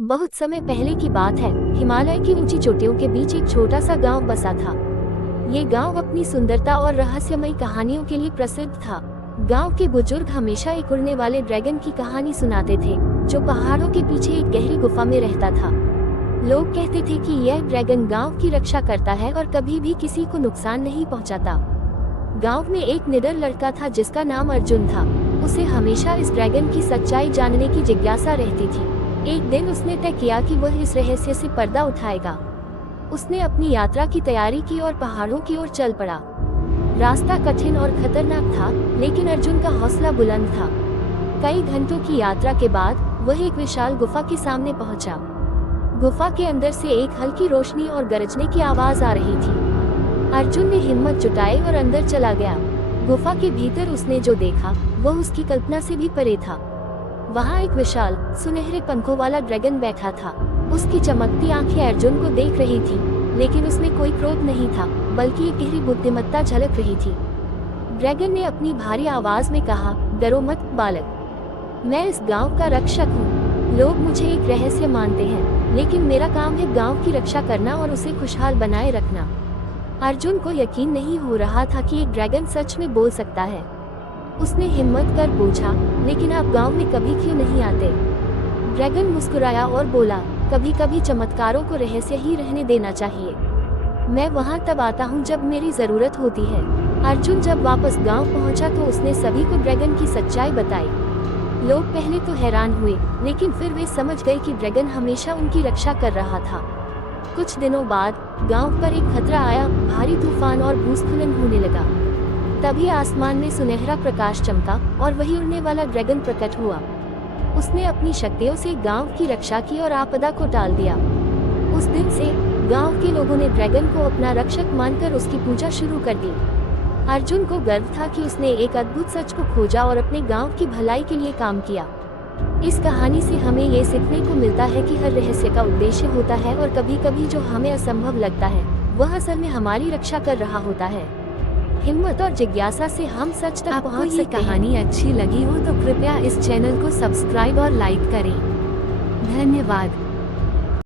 बहुत समय पहले की बात है। हिमालय की ऊंची चोटियों के बीच एक छोटा सा गांव बसा था। ये गांव अपनी सुंदरता और रहस्यमयी कहानियों के लिए प्रसिद्ध था। गांव के बुजुर्ग हमेशा एक उड़ने वाले ड्रैगन की कहानी सुनाते थे, जो पहाड़ों के पीछे एक गहरी गुफा में रहता था। लोग कहते थे कि यह ड्रैगन गांव की रक्षा करता है और कभी भी किसी को नुकसान नहीं पहुंचाता। गांव में एक निडर लड़का था जिसका नाम अर्जुन था। उसे हमेशा इस ड्रैगन की सच्चाई जानने की जिज्ञासा रहती थी। एक दिन उसने तय किया कि वह इस रहस्य से पर्दा उठाएगा। उसने अपनी यात्रा की तैयारी की और पहाड़ों की ओर चल पड़ा। रास्ता कठिन और खतरनाक था, लेकिन अर्जुन का हौसला बुलंद था। कई घंटों की यात्रा के बाद वह एक विशाल गुफा के सामने पहुंचा। गुफा के अंदर से एक हल्की रोशनी और गरजने की आवाज आ रही थी। अर्जुन ने हिम्मत जुटाई और अंदर चला गया। गुफा के भीतर उसने जो देखा वह उसकी कल्पना से भी परे था। वहाँ एक विशाल सुनहरे पंखों वाला ड्रैगन बैठा था। उसकी चमकती आंखें अर्जुन को देख रही थी, लेकिन उसमें कोई क्रोध नहीं था, बल्कि एक गहरी बुद्धिमत्ता झलक रही थी। ड्रैगन ने अपनी भारी आवाज में कहा, डरो मत बालक, मैं इस गांव का रक्षक हूँ। लोग मुझे एक रहस्य मानते हैं, लेकिन मेरा काम है गांव की रक्षा करना और उसे खुशहाल बनाए रखना। अर्जुन को यकीन नहीं हो रहा था कि एक ड्रैगन सच में बोल सकता है। उसने हिम्मत कर पूछा, लेकिन आप गांव में कभी क्यों नहीं आते? ड्रैगन मुस्कुराया और बोला, कभी कभी चमत्कारों को रहस्य ही रहने देना चाहिए। मैं वहां तब आता हूं जब मेरी जरूरत होती है। अर्जुन जब वापस गांव पहुंचा तो उसने सभी को ड्रैगन की सच्चाई बताई। लोग पहले तो हैरान हुए, लेकिन फिर वे समझ गए कि ड्रैगन हमेशा उनकी रक्षा कर रहा था। कुछ दिनों बाद गांव पर एक खतरा आया। भारी तूफान और भूस्खलन होने लगा। तभी आसमान में सुनहरा प्रकाश चमका और वही उड़ने वाला ड्रैगन प्रकट हुआ। उसने अपनी शक्तियों से गांव की रक्षा की और आपदा को टाल दिया। उस दिन से गांव के लोगों ने ड्रैगन को अपना रक्षक मानकर उसकी पूजा शुरू कर दी। अर्जुन को गर्व था कि उसने एक अद्भुत सच को खोजा और अपने गांव की भलाई के लिए काम किया। इस कहानी से हमें ये सीखने को मिलता है कि हर रहस्य का उद्देश्य होता है और कभी-कभी जो हमें असंभव लगता है वह असल में हमारी रक्षा कर रहा होता है। हिम्मत और जिज्ञासा से हम सच तक पहुंच सकते हैं। कहानी अच्छी लगी हो तो कृपया इस चैनल को सब्सक्राइब और लाइक करें। धन्यवाद।